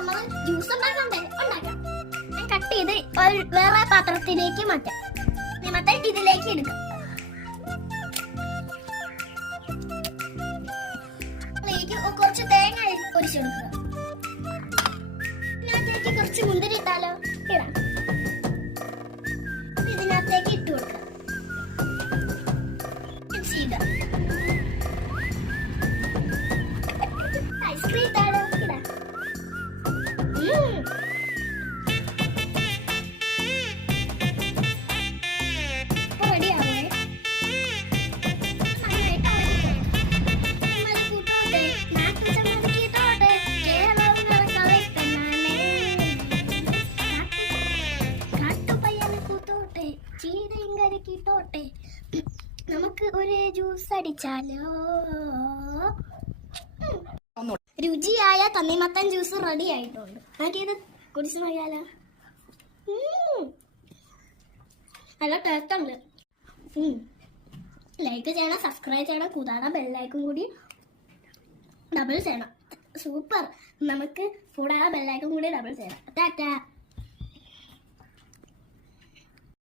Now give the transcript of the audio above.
നമ്മൾ ജ്യൂസ് ഉണ്ടാക്കണ്ടേ? ഉണ്ടാക്കാം. ഞാൻ കട്ട് ചെയ്ത് വേറെ പാത്രത്തിലേക്ക് മാറ്റാം. എന്നിട്ട് ഇതിലേക്ക് എടുക്കാം. കുറച്ച് തേങ്ങ പൊരിച്ചെടുക്കുക. ഇതിനകത്തേക്ക് കുറച്ച് മുന്തിരി ഇട്ടാലോ? ഇടാം. ഇതിനകത്തേക്ക് ഇട്ട് കൊടുക്കാം. ഐസ്ക്രീം ഇട്ടാലോ? ഇടാം. നമുക്ക് ഒരു ജ്യൂസ് അടിച്ചാലോ? രുചിയായ തണ്ണിമത്തൻ ജ്യൂസ് റെഡി ആയിട്ടുണ്ട്. നമുക്കിത് കുടിച്ച് നോക്കിയാലോ? നല്ല ടേസ്റ്റ് ഉണ്ട്. ലൈക്ക് ചെയ്യണം, സബ്സ്ക്രൈബ് ചെയ്യണം, കൂടാതെ ബെല്ലൈക്കും കൂടി ഡബിൾ ചെയ്യണം. സൂപ്പർ. നമുക്ക് കൂടാതെ ബെല്ലൈക്കും കൂടി ഡബിൾ ചെയ്യണം. ടാറ്റാ.